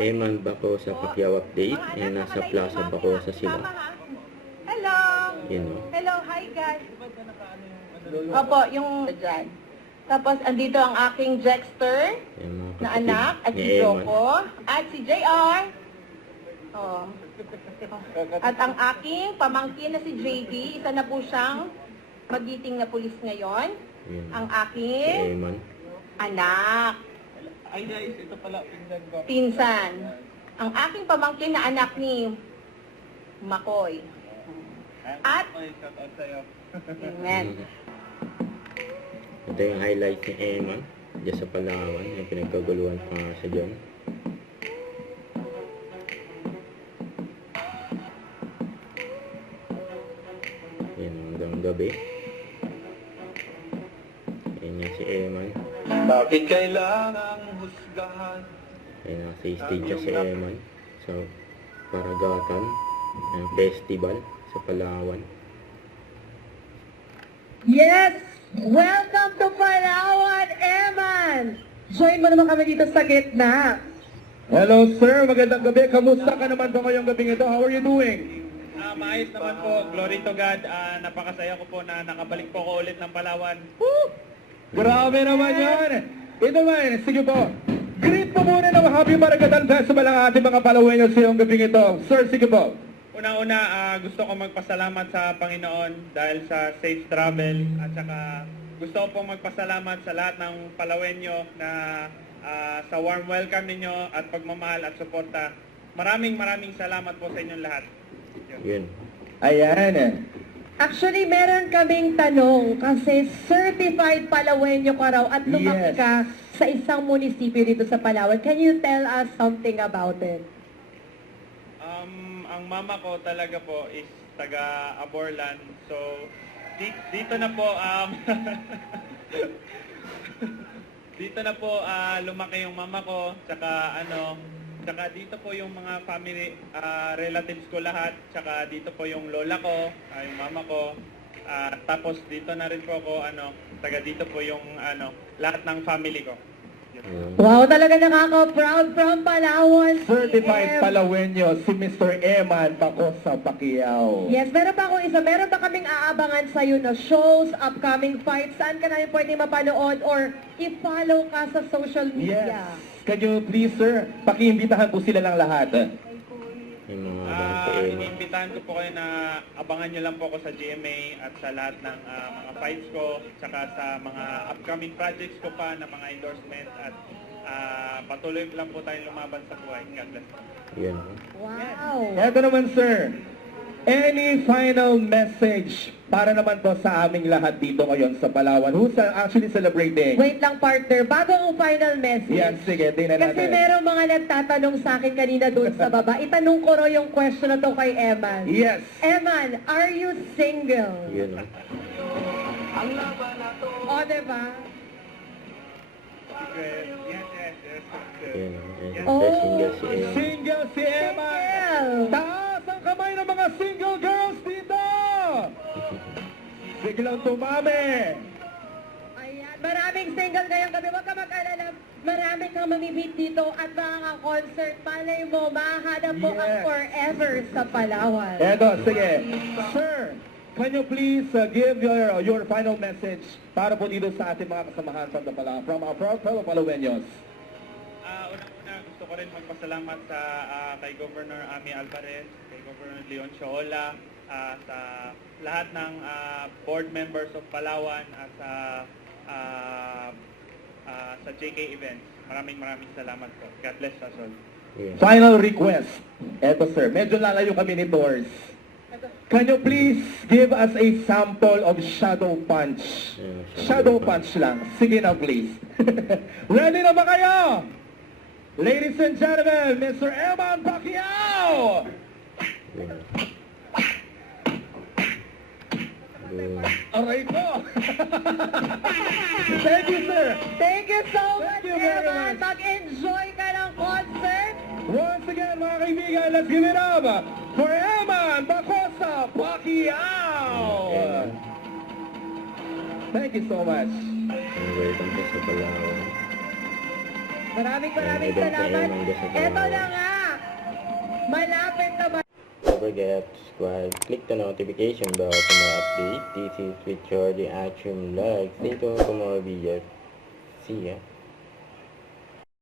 Eman Bako sa Pacquiao update. Nasa Plaza Bako sa sila. Hello! Yun o. Hello, hi guys! Opo, yung dyan. Tapos, andito ang aking Jexter na anak, at si Joko, at si JR. Oh. At ang aking pamangkin na si JD, isa na po siyang magiting na pulis ngayon. Yun. Ang Si aking Eman. anak, Ay guys, ito pala, pinsan ko. pinsan. Ang aking pamangkin na anak ni Makoy. At, Ay, shout out sa'yo. amen. Ito yung highlight ni Eman. Diyan sa Palawan. Yung pinagkaguluhan pa nga siya dyan. Yan hanggang gabi. Yan yan si Eman. Bakit kailangang husgahan? Yan nasa stage siya si Eman. Sa Paragatan. Ang festival sa Palawan. Yes! Welcome to Palawan, Eman! Join mo naman kami dito sa gitna. Hello sir, magandang gabi. Kamusta ka naman ba ngayong gabing ito? How are you doing? Maayos naman po. Glory to God. Napakasaya ko po na nakabalik po ko ulit ng Palawan. Grabe naman yan. Ito man, sige po. Greet po muna ng Happy Paragatan Festival ang ating mga Palaweños sa iyong gabing ito. Sir, sige po. Una-una, gusto ko magpasalamat sa Panginoon dahil sa safe travel at saka gusto ko pong magpasalamat sa lahat ng Palawenyo na sa warm welcome ninyo at pagmamahal at suporta. Maraming salamat po sa inyong lahat. Yun. Ayan. Actually, meron kaming tanong kasi certified Palawenyo ka raw at lumaki Yes. ka sa isang munisipyo dito sa Palawan. Can you tell us something about it? Ang mama ko talaga po is taga Aborlan. So, dito na po, dito na po lumaki yung mama ko. Tsaka dito po yung mga family, relatives ko lahat. Tsaka dito po yung lola ko, yung mama ko. Tapos dito na rin po ako, taga dito po yung lahat ng family ko. Yun. Wow, talaga nakaka-proud from Palawan. Certified CM. Palawenyo, si Mr. Eman Bako sa Pacquiao. Yes, meron pa akong isa. Meron ba kaming aabangan sa'yo na shows, upcoming fights? Saan ka namin pwede mapanood or i-follow ka sa social media? Yes. Can you please, sir, pakiimbitahan po sila ng lahat. Yung mga abang kay Eman. Iniimbitahan ko po kayo na abangan nyo lang po ako sa GMA at sa lahat ng mga fights ko, tsaka sa mga upcoming projects ko pa na mga endorsement at patuloy lang po tayong lumaban sa buhay. God bless. Yun. Wow. Eto naman, sir. Any final message para naman po sa aming lahat dito ngayon sa Palawan? Who's actually celebrating? Wait lang, partner. Bago ang final message. Yan, sige, tingnan Kasi natin. merong mga nagtatanong sa akin kanina doon sa baba. Itanong ko raw yung question na to kay Eman. Yes. Eman, are you single? Yun. O, diba? Yun. Oh. Single si Eman. Single si Eman. Single. Taas ang kamay ng mga single girls dito. Biglang tumami. Ayan, maraming single ngayong gabi. Huwag ka mag-alala. Marami kang mamimit dito at makaka-concert. Malay mo, mahanap mo ang Yes. forever sa Palawan. Eto, sige. Sir, can you please give your final message para po dito sa ating mga kasamahan from the Palawan, from our fellow Palaweños? Una-una, gusto ko rin magpasalamat sa kay Governor Ami Alvarez, kay Governor Leon Chaola, sa lahat ng board members of Palawan at sa JK Events. Maraming salamat po. God bless us all. Yun. Final request. Eto sir, medyo lalayo kami ni Doors. Can you please give us a sample of shadow punch? Shadow punch lang. Sige na please. Ready na ba kayo? Ladies and gentlemen, Mr. Eman Pacquiao! Yun. Yun. Aray ko! Thank you, sir! Thank you so much, you very Eman. much. Mag-enjoy ka ng concert. Once again, mga kaibigan, let's give it up for Eman Bacosa Pacquiao! Eman. Thank you so much. Welcome ka sa Palawan. Maraming Event sa salamat. Eman dyan sa Eto Taiwan. na nga. Malapit na ba? Don't forget to subscribe, click the notification bell for more update. This is with Jordy Action Vlog. Stay tuned for more videos. See ya.